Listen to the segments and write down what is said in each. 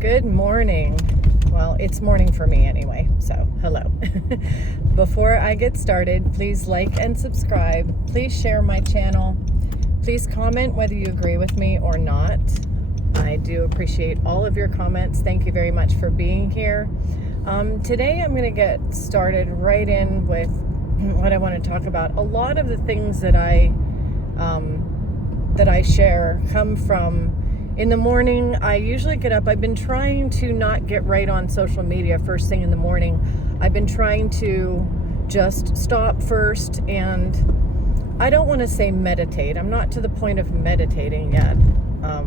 Good morning. Well, it's morning for me anyway, so hello. Before I get started, please like and subscribe. Please share my channel. Please comment whether you agree with me or not. I do appreciate all of your comments. Thank you very much for being here. Today I'm going to get started right in with what I want to talk about. A lot of the things that I share come from in the morning. I usually get up. I've been trying to not get right on social media first thing in the morning. I've been trying to just stop first, and I don't want to say meditate. I'm not to the point of meditating yet.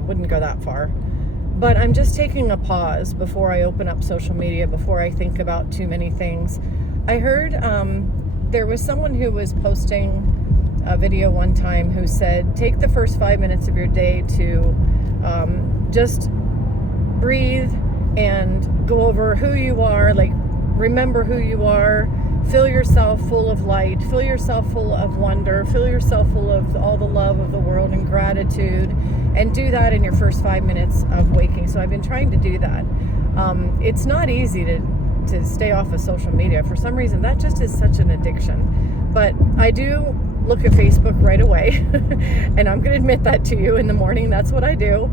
Wouldn't go that far. But I'm just taking a pause before I open up social media, before I think about too many things. I heard there was someone who was posting a video one time who said, take the first 5 minutes of your day to just breathe and go over who you are, like remember who you are, fill yourself full of light, fill yourself full of wonder, fill yourself full of all the love of the world and gratitude, and do that in your first 5 minutes of waking. So I've been trying to do that. It's not easy to stay off of social media. For some reason, that just is such an addiction. But I do look at Facebook right away, and I'm going to admit that to you in the morning. That's what I do.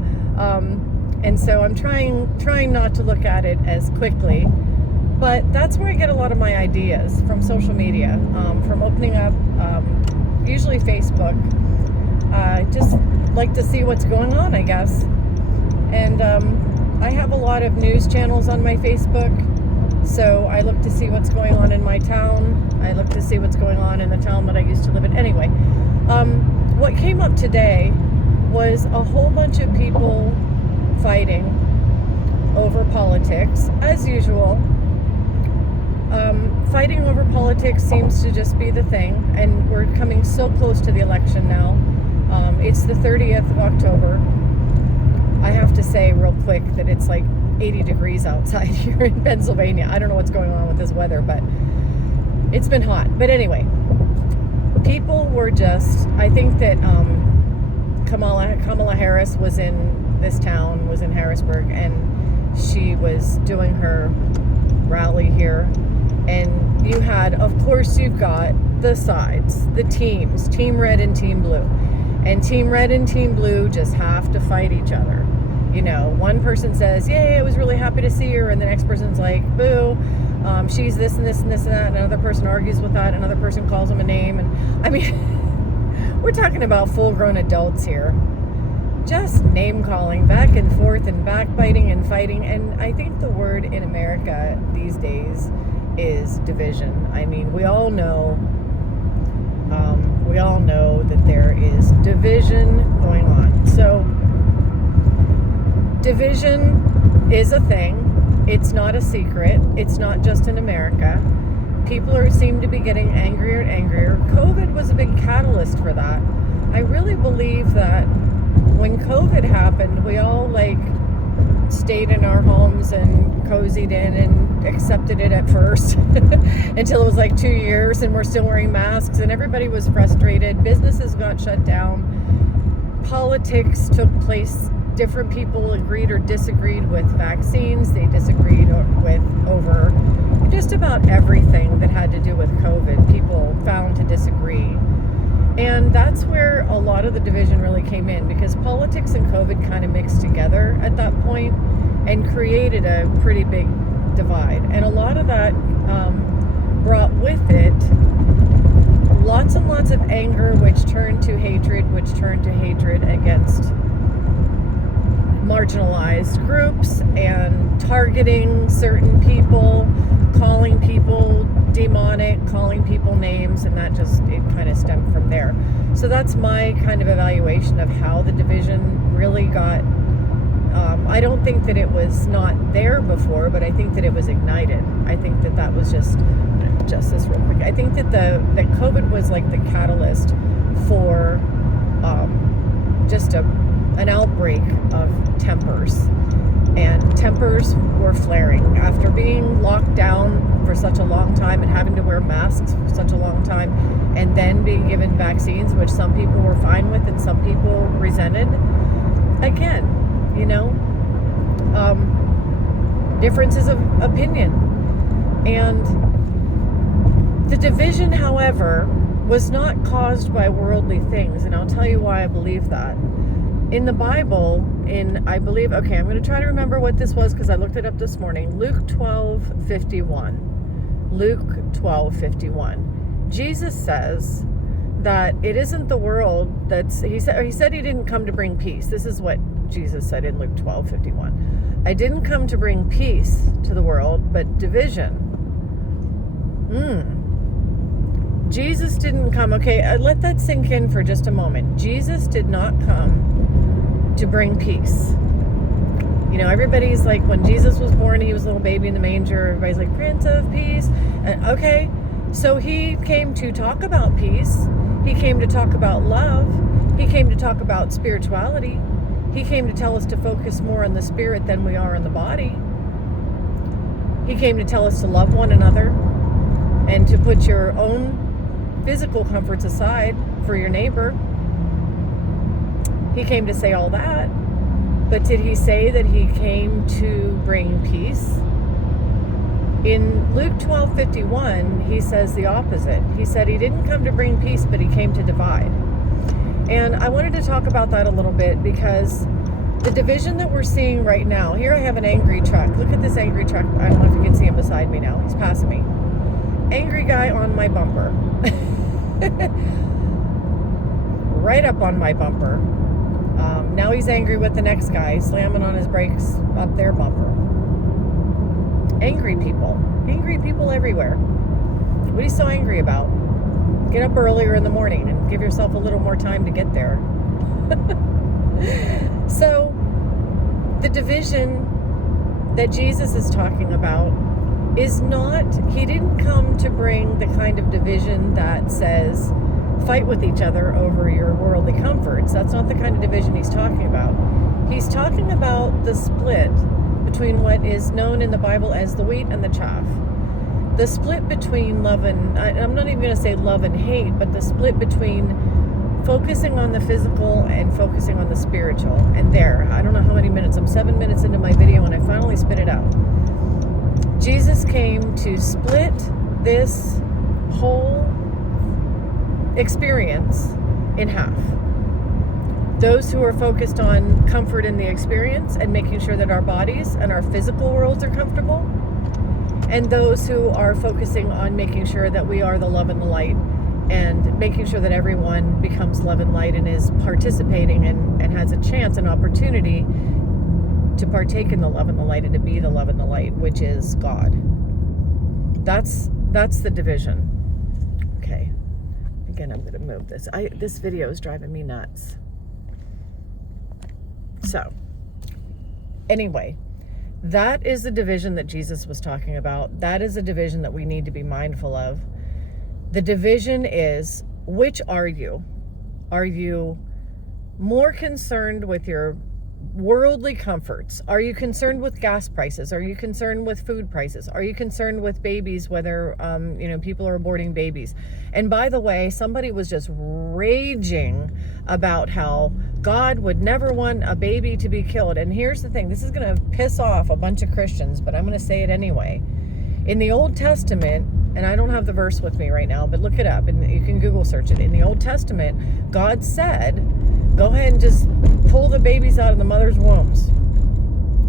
And so I'm trying not to look at it as quickly. But that's where I get a lot of my ideas, from social media, from opening up, usually Facebook. Just like to see what's going on, I guess. And I have a lot of news channels on my Facebook, so I look to see what's going on in my town. I look to see what's going on in the town that I used to live in. Anyway, what came up today was a whole bunch of people fighting over politics, as usual. Fighting over politics seems to just be the thing, and we're coming so close to the election now. It's the 30th of October. I have to say real quick that it's like 80 degrees outside here in Pennsylvania. I don't know what's going on with this weather, but it's been hot. But anyway, people were just, I think that Kamala Harris was in this town, was in Harrisburg, and she was doing her rally here. And you had, of course, you've got the sides, the teams, Team Red and Team Blue. And Team Red and Team Blue just have to fight each other. You know, one person says, yay, I was really happy to see her, and the next person's like, boo, she's this and this and this and that, and another person argues with that, another person calls them a name, and I mean, we're talking about full-grown adults here. Just name-calling, back and forth, and backbiting and fighting, and I think the word in America these days is division. I mean, we all know that there is division going on. So division is a thing. It's not a secret. It's not just in America. People seem to be getting angrier and angrier. COVID was a big catalyst for that. I really believe that when COVID happened, we all stayed in our homes and cozied in and accepted it at first until it was 2 years, and we're still wearing masks, and everybody was frustrated. Businesses got shut down. Politics took place. Different people agreed or disagreed with vaccines. They disagreed with over just about everything that had to do with COVID. People found to disagree. And that's where a lot of the division really came in, because politics and COVID kind of mixed together at that point and created a pretty big divide. And a lot of that brought with it lots and lots of anger, which turned to hatred against marginalized groups and targeting certain people, calling people demonic, calling people names, and it kind of stemmed from there. So that's my kind of evaluation of how the division really got. I don't think that it was not there before, but I think that it was ignited. I think that was just this real quick. I think that that COVID was like the catalyst for just an outbreak of tempers. And tempers were flaring after being locked down for such a long time and having to wear masks for such a long time, and then being given vaccines, which some people were fine with and some people resented. Again, differences of opinion. And the division, however, was not caused by worldly things. And I'll tell you why I believe that. In the Bible, I believe, okay, I'm going to try to remember what this was because I looked it up this morning. Luke 12:51. Luke 12:51. Jesus says that it isn't the world he said he didn't come to bring peace. This is what Jesus said in Luke 12:51. I didn't come to bring peace to the world, but division. Jesus didn't come, okay, let that sink in for just a moment. Jesus did not come to bring peace. You know, everybody's like, when Jesus was born, he was a little baby in the manger. Everybody's like, Prince of Peace. And okay, so he came to talk about peace. He came to talk about love. He came to talk about spirituality. He came to tell us to focus more on the spirit than we are on the body. He came to tell us to love one another and to put your own physical comforts aside for your neighbor. He came to say all that. But did he say that he came to bring peace? In Luke 12:51, he says the opposite. He said he didn't come to bring peace, but he came to divide. And I wanted to talk about that a little bit because the division that we're seeing right now, here I have an angry truck. Look at this angry truck. I don't know if you can see him beside me now. He's passing me. Angry guy on my bumper. Right up on my bumper. Now he's angry with the next guy, slamming on his brakes up their bumper. Angry people everywhere. What are you so angry about? Get up earlier in the morning and give yourself a little more time to get there. So, the division that Jesus is talking about is not, he didn't come to bring the kind of division that says, fight with each other over your worldly comforts. That's not the kind of division he's talking about. He's talking about the split between what is known in the Bible as the wheat and the chaff. The split between love and, I'm not even going to say love and hate, but the split between focusing on the physical and focusing on the spiritual. And there, I don't know how many minutes, I'm 7 minutes into my video and I finally spit it out. Jesus came to split this whole experience in half. Those who are focused on comfort in the experience and making sure that our bodies and our physical worlds are comfortable, and those who are focusing on making sure that we are the love and the light and making sure that everyone becomes love and light and is participating and has a chance, an opportunity to partake in the love and the light and to be the love and the light, which is God. That's the division. Okay. Again, I'm going to move this. This video is driving me nuts. So, anyway, that is the division that Jesus was talking about. That is a division that we need to be mindful of. The division is, which are you? Are you more concerned with your worldly comforts? Are you concerned with gas prices? Are you concerned with food prices? Are you concerned with babies, whether people are aborting babies? And by the way, somebody was just raging about how God would never want a baby to be killed. And here's the thing, this is going to piss off a bunch of Christians, but I'm going to say it anyway. In the Old Testament, and I don't have the verse with me right now, but look it up and you can Google search it. In the Old Testament, God said, go ahead and just pull the babies out of the mother's wombs.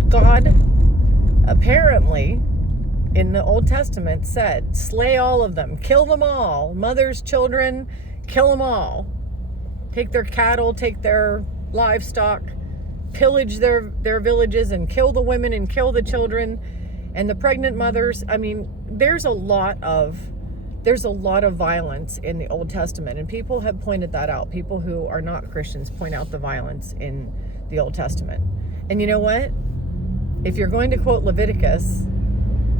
God apparently in the Old Testament said, slay all of them, kill them all, mothers, children, kill them all. Take their cattle, take their livestock, pillage their villages and kill the women and kill the children and the pregnant mothers. I mean, there's a lot of violence in the Old Testament, and people have pointed that out. People who are not Christians point out the violence in the Old Testament. And you know what? If you're going to quote Leviticus,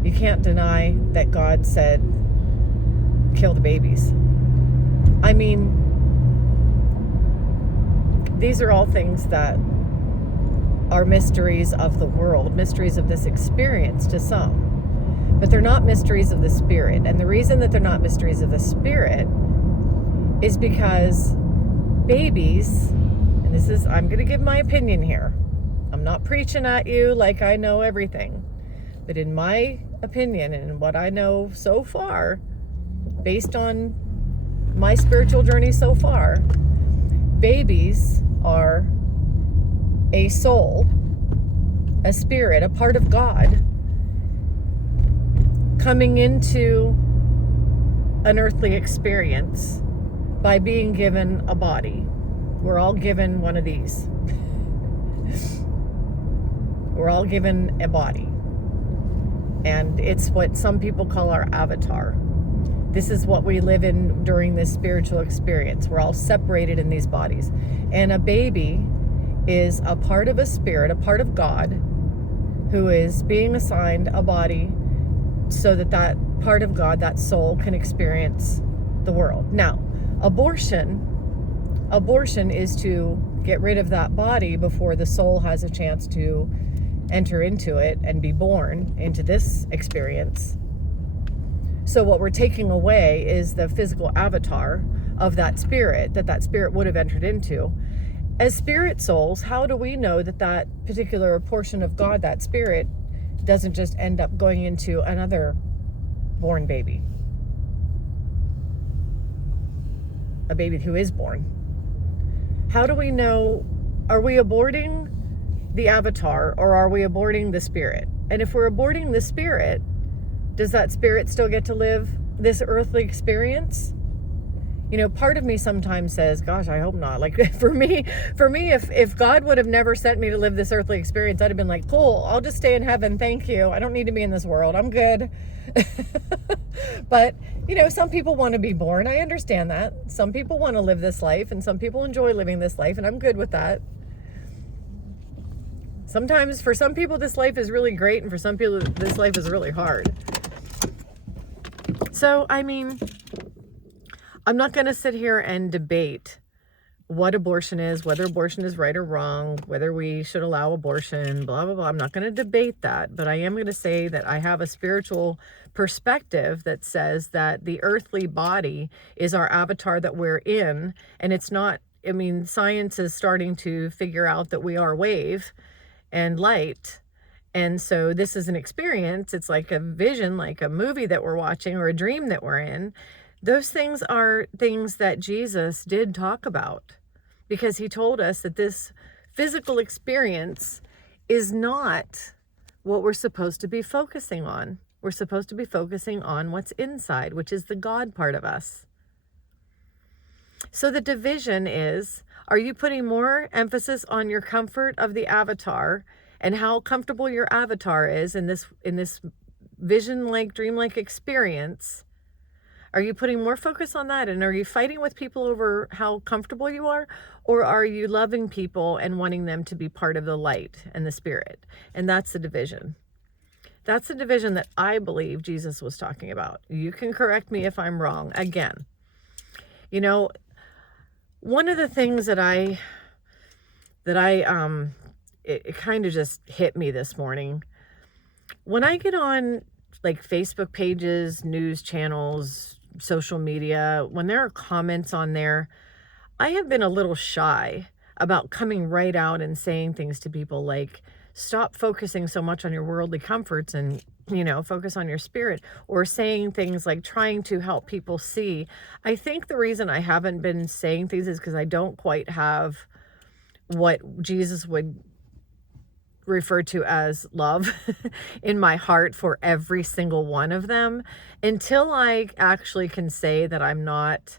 you can't deny that God said, kill the babies. I mean, these are all things that are mysteries of the world, mysteries of this experience to some. But they're not mysteries of the Spirit. And the reason that they're not mysteries of the Spirit is because babies, and this is, I'm going to give my opinion here. I'm not preaching at you like I know everything. But in my opinion and what I know so far, based on my spiritual journey so far, babies are a soul, a spirit, a part of God coming into an earthly experience by being given a body. We're all given one of these. We're all given a body. And it's what some people call our avatar. This is what we live in during this spiritual experience. We're all separated in these bodies. And a baby is a part of a spirit, a part of God, who is being assigned a body so that that part of God, that soul, can experience the world. Now, abortion is to get rid of that body before the soul has a chance to enter into it and be born into this experience. So what we're taking away is the physical avatar of that spirit would have entered into. As spirit souls, how do we know that that particular portion of God, that spirit, doesn't just end up going into another born baby? A baby who is born. How do we know, are we aborting the avatar or are we aborting the spirit? And if we're aborting the spirit, does that spirit still get to live this earthly experience? You know, part of me sometimes says, gosh, I hope not. Like for me, if God would have never sent me to live this earthly experience, I'd have been like, cool, I'll just stay in heaven. Thank you. I don't need to be in this world. I'm good. But, you know, some people want to be born. I understand that. Some people want to live this life and some people enjoy living this life, and I'm good with that. Sometimes for some people, this life is really great, and for some people, this life is really hard. So, I mean, I'm not going to sit here and debate what abortion is, whether abortion is right or wrong, whether we should allow abortion, blah, blah, blah. I'm not going to debate that, but I am going to say that I have a spiritual perspective that says that the earthly body is our avatar that we're in, and it's not, I mean, science is starting to figure out that we are wave and light. And so this is an experience. It's like a vision, like a movie that we're watching or a dream that we're in. Those things are things that Jesus did talk about, because he told us that this physical experience is not what we're supposed to be focusing on. We're supposed to be focusing on what's inside, which is the God part of us. So the division is, are you putting more emphasis on your comfort of the avatar and how comfortable your avatar is in this vision-like, dream-like experience? Are you putting more focus on that? And are you fighting with people over how comfortable you are? Or are you loving people and wanting them to be part of the light and the spirit? And that's the division. That's the division that I believe Jesus was talking about. You can correct me if I'm wrong. Again, you know, one of the things that it kind of just hit me this morning. When I get on like Facebook pages, news channels, social media, when there are comments on there, I have been a little shy about coming right out and saying things to people like, stop focusing so much on your worldly comforts and, you know, focus on your spirit, or saying things like trying to help people see. I think the reason I haven't been saying things is because I don't quite have what Jesus would refer to as love in my heart for every single one of them. Until I actually can say that I'm not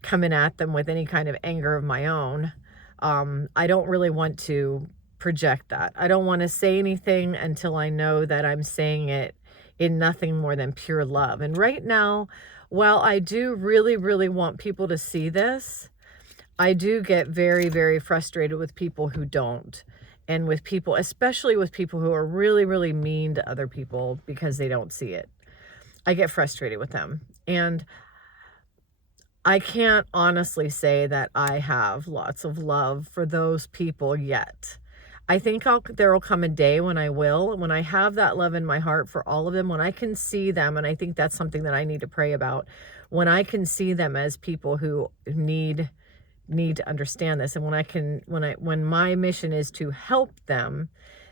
coming at them with any kind of anger of my own, I don't really want to project that. I don't want to say anything until I know that I'm saying it in nothing more than pure love. And right now, while I do really, really want people to see this, I do get very, very frustrated with people who don't. And with people, especially with people who are really, really mean to other people because they don't see it. I get frustrated with them. And I can't honestly say that I have lots of love for those people yet. I think there will come a day when I will, when I have that love in my heart for all of them, when I can see them, and I think that's something that I need to pray about, when I can see them as people who need to understand this, and when my mission is to help them,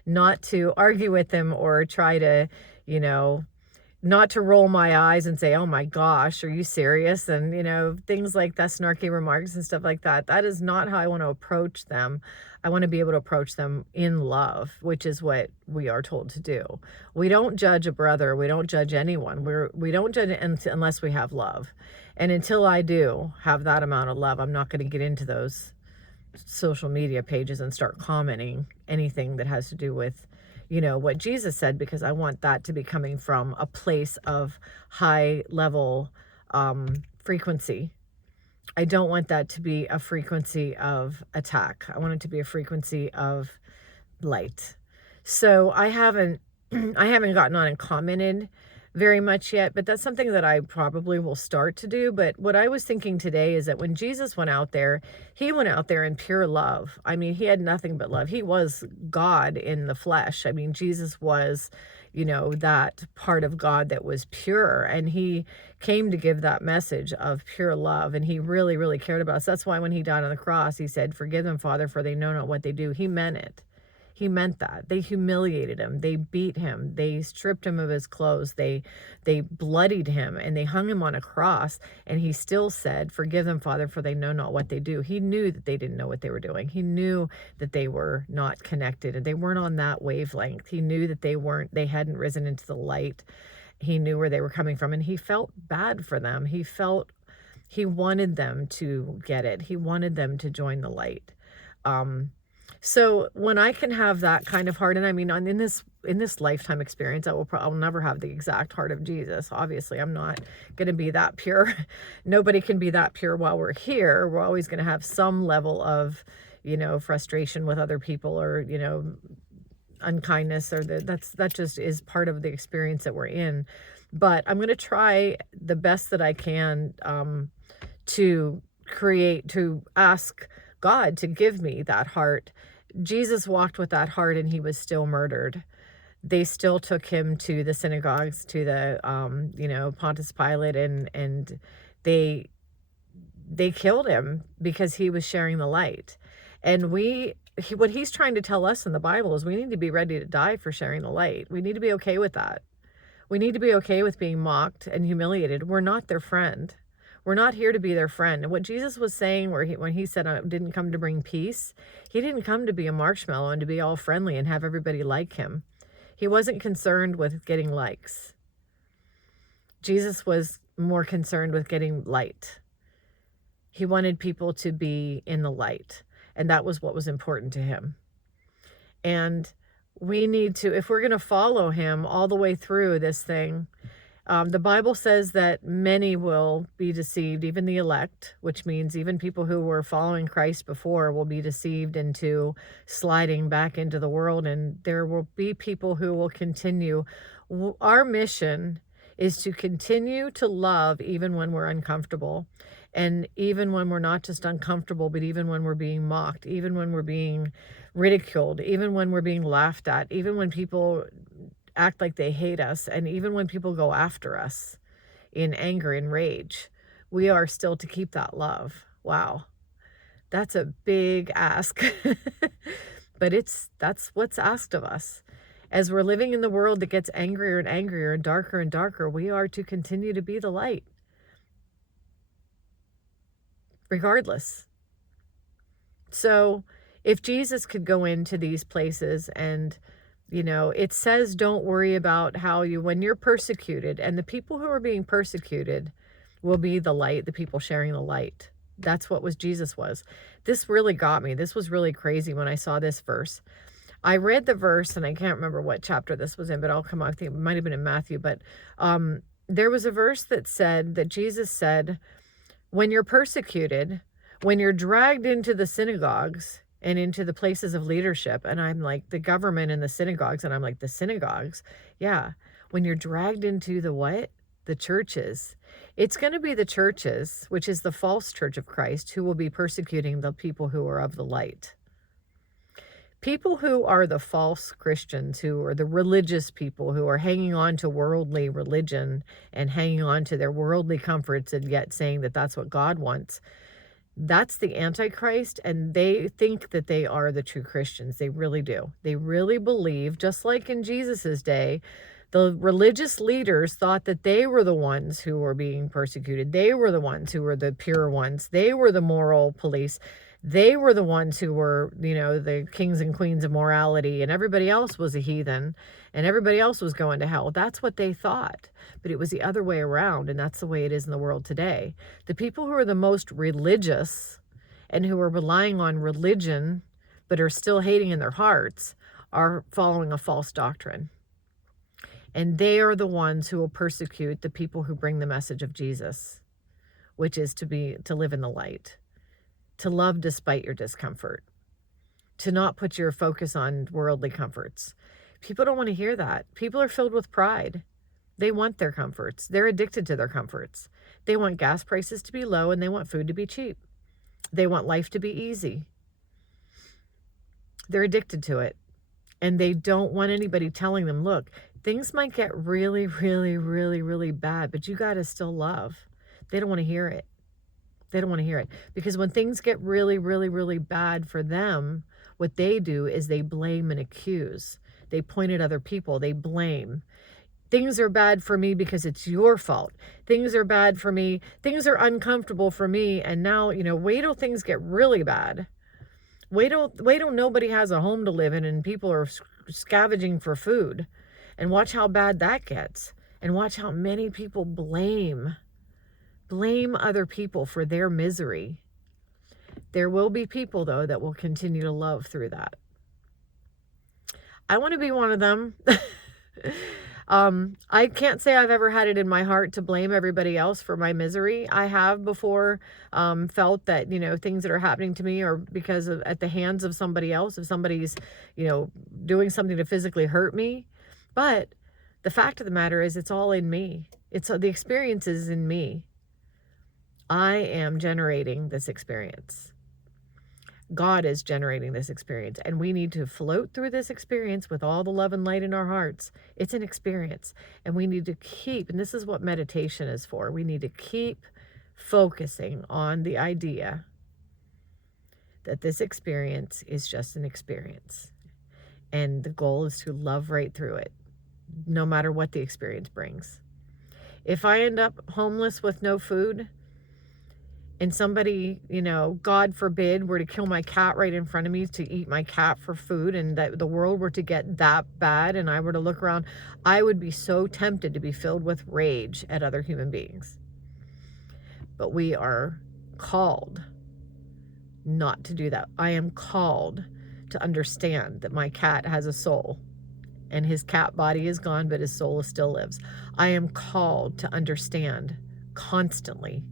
not to argue with them or try to, you know, not to roll my eyes and say, oh my gosh, are you serious? And, things like that, snarky remarks and stuff like that. That is not how I want to approach them. I want to be able to approach them in love, which is what we are told to do. We don't judge a brother. We don't judge anyone. We don't judge unless we have love. And until I do have that amount of love, I'm not going to get into those social media pages and start commenting anything that has to do with what Jesus said, because I want that to be coming from a place of high level frequency. I don't want that to be a frequency of attack. I want it to be a frequency of light. So I haven't gotten on and commented very much yet, but that's something that I probably will start to do. But what I was thinking today is that when Jesus went out there, he went out there in pure love. I mean, he had nothing but love. He was God in the flesh. I mean, Jesus was, that part of God that was pure, and he came to give that message of pure love, and he really, really cared about us. That's why when he died on the cross, he said, "Forgive them, Father, for they know not what they do." He meant it. He meant that. They humiliated him. They beat him. They stripped him of his clothes. They bloodied him, and they hung him on a cross. And he still said, "Forgive them, Father, for they know not what they do." He knew that they didn't know what they were doing. He knew that they were not connected, and they weren't on that wavelength. He knew that they hadn't risen into the light. He knew where they were coming from, and he felt bad for them. He wanted them to get it. He wanted them to join the light. So when I can have that kind of heart, and I mean, in this lifetime experience, I'll never have the exact heart of Jesus. Obviously, I'm not going to be that pure. Nobody can be that pure while we're here. We're always going to have some level of, frustration with other people, or, unkindness, or that just is part of the experience that we're in. But I'm going to try the best that I can to ask God to give me that heart. Jesus walked with that heart, and he was still murdered. They still took him to the synagogues, to the Pontius Pilate, and they killed him because he was sharing the light. And what he's trying to tell us in the Bible is we need to be ready to die for sharing the light. We need to be okay with that. We need to be okay with being mocked and humiliated. We're not their friend. We're not here to be their friend. And what Jesus was saying, when he said, "I didn't come to bring peace," he didn't come to be a marshmallow and to be all friendly and have everybody like him. He wasn't concerned with getting likes. Jesus was more concerned with getting light. He wanted people to be in the light, and that was what was important to him. And we need to, if we're going to follow him all the way through this thing, the Bible says that many will be deceived, even the elect, which means even people who were following Christ before will be deceived into sliding back into the world, and there will be people who will continue. Our mission is to continue to love even when we're uncomfortable, and even when we're not just uncomfortable, but even when we're being mocked, even when we're being ridiculed, even when we're being laughed at, even when people act like they hate us, and even when people go after us in anger and rage, we are still to keep that love. Wow, that's a big ask. But that's what's asked of us. As we're living in the world that gets angrier and angrier and darker, we are to continue to be the light, regardless. So if Jesus could go into these places, and it says, don't worry about when you're persecuted, and the people who are being persecuted will be the light, the people sharing the light. That's what Jesus was. This really got me. This was really crazy when I saw this verse. I read the verse, and I can't remember what chapter this was in, but I'll come on. I think it might have been in Matthew, but there was a verse that Jesus said, when you're persecuted, when you're dragged into the synagogues and into the places of leadership, and I'm like, the government and the synagogues, and I'm like, the synagogues? Yeah. When you're dragged into the what? The churches. It's going to be the churches, which is the false church of Christ, who will be persecuting the people who are of the light. People who are the false Christians, who are the religious people, who are hanging on to worldly religion and hanging on to their worldly comforts, and yet saying that that's what God wants, That's the Antichrist, and they think that they are the true Christians. They really do. They really believe, just like in Jesus's day, the religious leaders thought that they were the ones who were being persecuted. They were the ones who were the pure ones. They were the moral police. They were the ones who were, the kings and queens of morality, and everybody else was a heathen, and everybody else was going to hell. That's what they thought. But it was the other way around, and that's the way it is in the world today. The people who are the most religious and who are relying on religion but are still hating in their hearts are following a false doctrine. And they are the ones who will persecute the people who bring the message of Jesus, which is to live in the light, to love despite your discomfort, to not put your focus on worldly comforts. People don't want to hear that. People are filled with pride. They want their comforts. They're addicted to their comforts. They want gas prices to be low, and they want food to be cheap. They want life to be easy. They're addicted to it. And they don't want anybody telling them, look, things might get really, really, really, really bad, but you got to still love. They don't want to hear it. They don't want to hear it. Because when things get really, really, really bad for them, what they do is they blame and accuse. They point at other people. They blame. Things are bad for me because it's your fault. Things are bad for me. Things are uncomfortable for me. And now, wait till things get really bad. Wait till nobody has a home to live in and people are scavenging for food. And watch how bad that gets. And watch how many people blame other people for their misery. There will be people, though, that will continue to love through that. I want to be one of them. I can't say I've ever had it in my heart to blame everybody else for my misery. I have before felt that, things that are happening to me are because of at the hands of somebody else, if somebody's, doing something to physically hurt me. But the fact of the matter is it's all in me. The experience is in me. I am generating this experience. God is generating this experience, and we need to float through this experience with all the love and light in our hearts. It's an experience, and we need to keep, and this is what meditation is for, we need to keep focusing on the idea that this experience is just an experience, and the goal is to love right through it, no matter what the experience brings. If I end up homeless with no food, and somebody, God forbid, were to kill my cat right in front of me to eat my cat for food, and that the world were to get that bad and I were to look around, I would be so tempted to be filled with rage at other human beings. But we are called not to do that. I am called to understand that my cat has a soul, and his cat body is gone, but his soul still lives. I am called to understand constantly,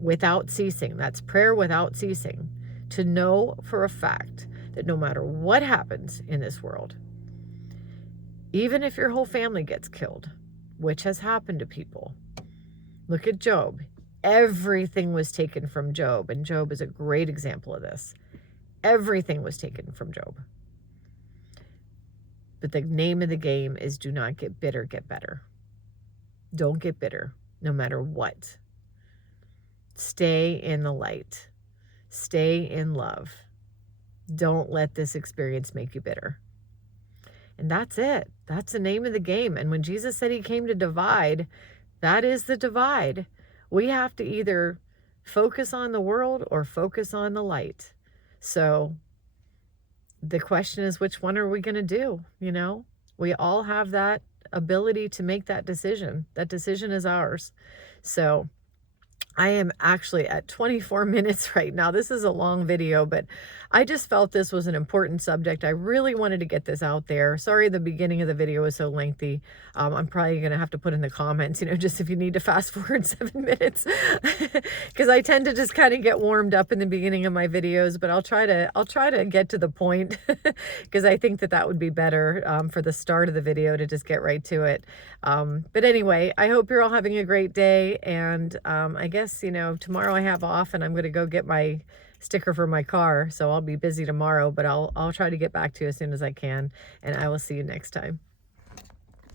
without ceasing, that's prayer without ceasing, to know for a fact that no matter what happens in this world, even if your whole family gets killed, which has happened to people. Look at Job. Everything was taken from Job, and Job is a great example of this. Everything was taken from Job. But the name of the game is do not get bitter, get better. Don't get bitter, no matter what. Stay in the light. Stay in love. Don't let this experience make you bitter. And that's it. That's the name of the game. And when Jesus said he came to divide, that is the divide. We have to either focus on the world or focus on the light. So the question is, which one are we going to do? We all have that ability to make that decision. That decision is ours. So I am actually at 24 minutes right now. This is a long video, but I just felt this was an important subject. I really wanted to get this out there. Sorry the beginning of the video was so lengthy. I'm probably going to have to put in the comments, just if you need to fast forward 7 minutes, because I tend to just kind of get warmed up in the beginning of my videos, but I'll try to get to the point because I think that would be better for the start of the video to just get right to it. But anyway, I hope you're all having a great day, and I guess, tomorrow I have off and I'm going to go get my sticker for my car. So I'll be busy tomorrow, but I'll try to get back to you as soon as I can, and I will see you next time.